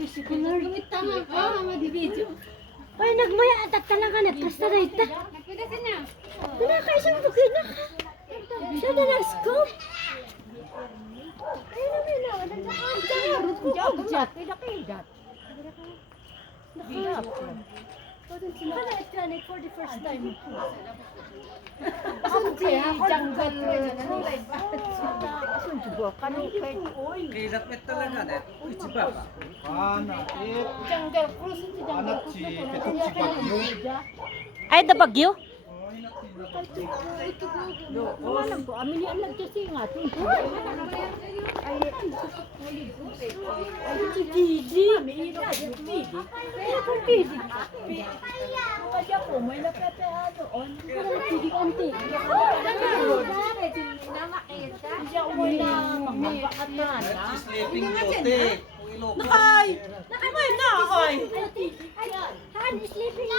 Gamit tama. Madibidyo. Ay, nagmaya atak talaga na. Basta na ita. Nagpidasin na. Pinakaisang bukid na ka. Siya na na-scoop. Ay, na. Nagsakarot ko. Kidlat. Kidlat. Naka-electronic for the first time. Asan si jungle? Asan si Bua? Kanupit. Kidlat talaga na. Uy, si Baba. Jungle cruise. Anak si Petok si Bagyo. Ay, da Bagyo? Alam ko, amin yan lang kasi nga. Ay, si Gigi. May ino ka yung Gigi. Ay, kung Gigi. Kaya po, may napepeha doon. Hindi ko naman Gigi konti. Siya umuwi na magbakatan. Sleeping beauty. Nakay! Nakay mo yun na, akoy! Han, sleeping na!